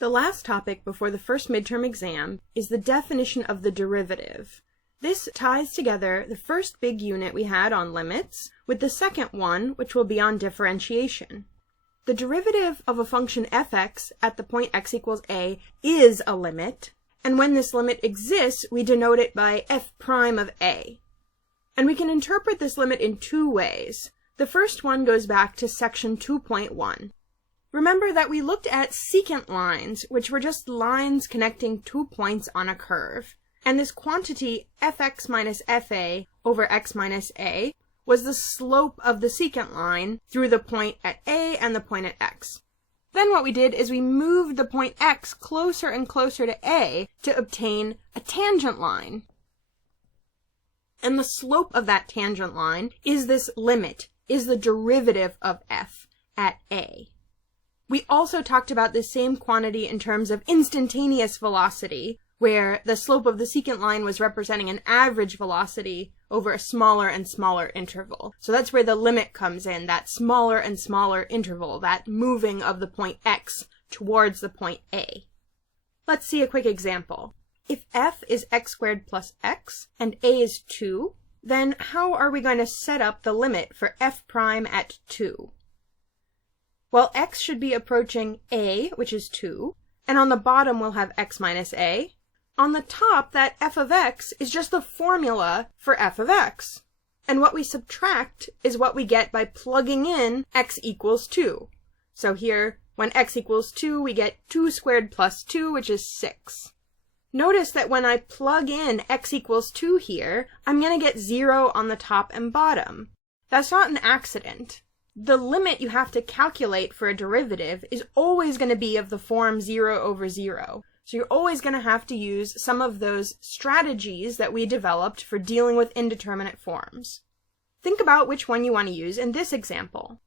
The last topic before the first midterm exam is the definition of the derivative. This ties together the first big unit we had on limits with the second one, which will be on differentiation. The derivative of a function f(x) at the point x equals a is a limit, and when this limit exists, we denote it by f prime of a. And we can interpret this limit in two ways. The first one goes back to section 2.1. Remember that we looked at secant lines, which were just lines connecting 2 points on a curve. And this quantity fx minus fa over x minus a was the slope of the secant line through the point at a and the point at x. Then what we did is we moved the point x closer and closer to a to obtain a tangent line. And the slope of that tangent line is this limit, is the derivative of f at a. We also talked about this same quantity in terms of instantaneous velocity, where the slope of the secant line was representing an average velocity over a smaller and smaller interval. So that's where the limit comes in, that smaller and smaller interval, that moving of the point x towards the point a. Let's see a quick example. If f is x squared plus x and a is 2, then how are we going to set up the limit for f prime at 2? Well, x should be approaching a, which is 2, and on the bottom we'll have x minus a. On the top, that f of x is just the formula for f of x. And what we subtract is what we get by plugging in x equals 2. So here, when x equals 2, we get 2 squared plus 2, which is 6. Notice that when I plug in x equals 2 here, I'm going to get 0 on the top and bottom. That's not an accident. The limit you have to calculate for a derivative is always going to be of the form 0 over 0. So you're always going to have to use some of those strategies that we developed for dealing with indeterminate forms. Think about which one you want to use in this example.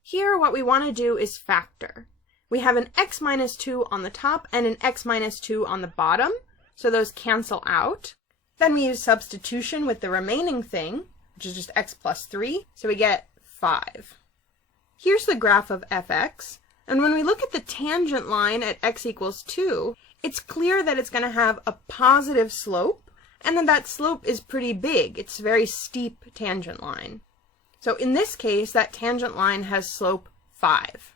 Here, what we want to do is factor. We have an x minus 2 on the top and an x minus 2 on the bottom, so those cancel out. Then we use substitution with the remaining thing, which is just x plus 3, so we get 5. Here's the graph of fx, and when we look at the tangent line at x equals 2, it's clear that it's going to have a positive slope, and then that slope is pretty big. It's a very steep tangent line. So in this case, that tangent line has slope 5.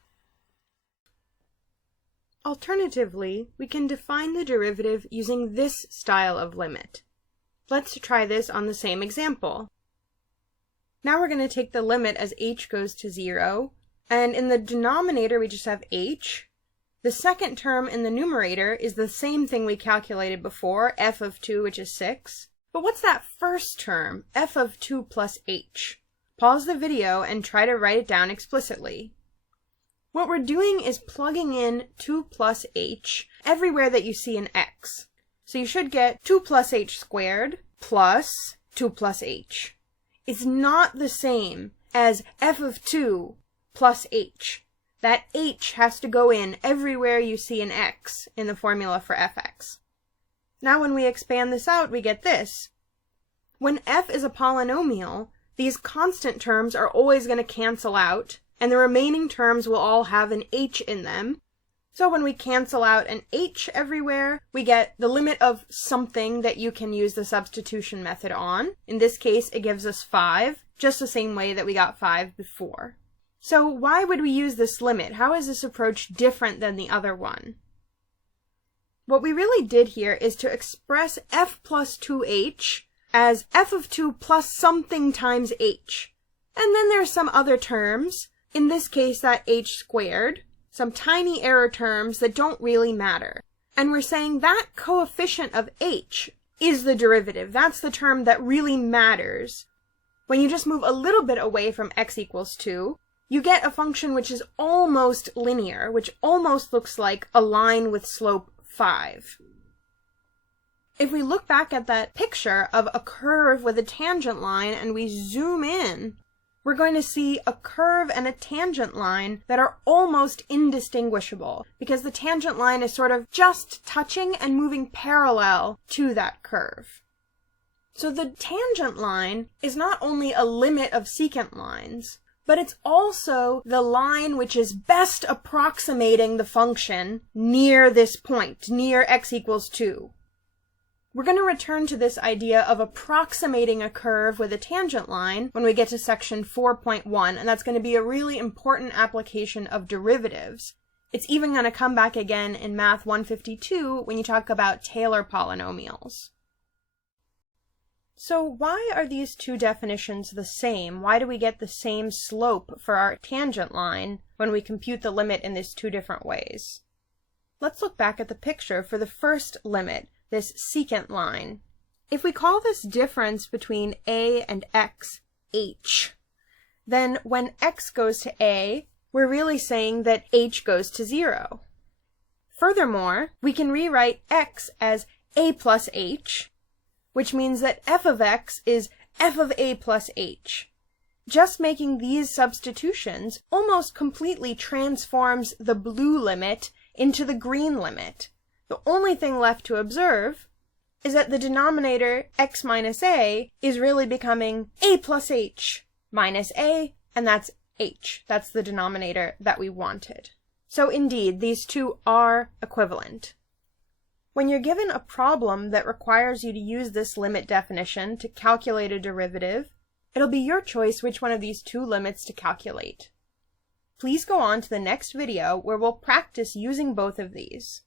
Alternatively, we can define the derivative using this style of limit. Let's try this on the same example. Now we're going to take the limit as h goes to 0, and in the denominator we just have h. The second term in the numerator is the same thing we calculated before, f of 2, which is 6. But what's that first term, f of 2 plus h? Pause the video and try to write it down explicitly. What we're doing is plugging in 2 plus h everywhere that you see an x. So you should get 2 plus h squared plus 2 plus h. It's not the same as f of 2 plus h. That h has to go in everywhere you see an x in the formula for fx. Now when we expand this out, we get this. When f is a polynomial, these constant terms are always going to cancel out, and the remaining terms will all have an h in them. So when we cancel out an h everywhere, we get the limit of something that you can use the substitution method on. In this case, it gives us 5, just the same way that we got 5 before. So why would we use this limit? How is this approach different than the other one? What we really did here is to express f plus 2h as f of 2 plus something times h. And then there's some other terms, in this case that h squared, some tiny error terms that don't really matter. And we're saying that coefficient of h is the derivative. That's the term that really matters. When you just move a little bit away from x equals 2, you get a function which is almost linear, which almost looks like a line with slope 5. If we look back at that picture of a curve with a tangent line and we zoom in, we're going to see a curve and a tangent line that are almost indistinguishable, because the tangent line is sort of just touching and moving parallel to that curve. So the tangent line is not only a limit of secant lines, but it's also the line which is best approximating the function near this point, near x equals 2. We're going to return to this idea of approximating a curve with a tangent line when we get to section 4.1, and that's going to be a really important application of derivatives. It's even going to come back again in Math 152 when you talk about Taylor polynomials. So why are these two definitions the same? Why do we get the same slope for our tangent line when we compute the limit in these two different ways? Let's look back at the picture for the first limit, this secant line. If we call this difference between a and x h, then when x goes to a, we're really saying that h goes to 0. Furthermore, we can rewrite x as a plus h, which means that f of x is f of a plus h. Just making these substitutions almost completely transforms the blue limit into the green limit. The only thing left to observe is that the denominator x minus a is really becoming a plus h minus a, and that's h. That's the denominator that we wanted. So indeed, these two are equivalent. When you're given a problem that requires you to use this limit definition to calculate a derivative, it'll be your choice which one of these two limits to calculate. Please go on to the next video where we'll practice using both of these.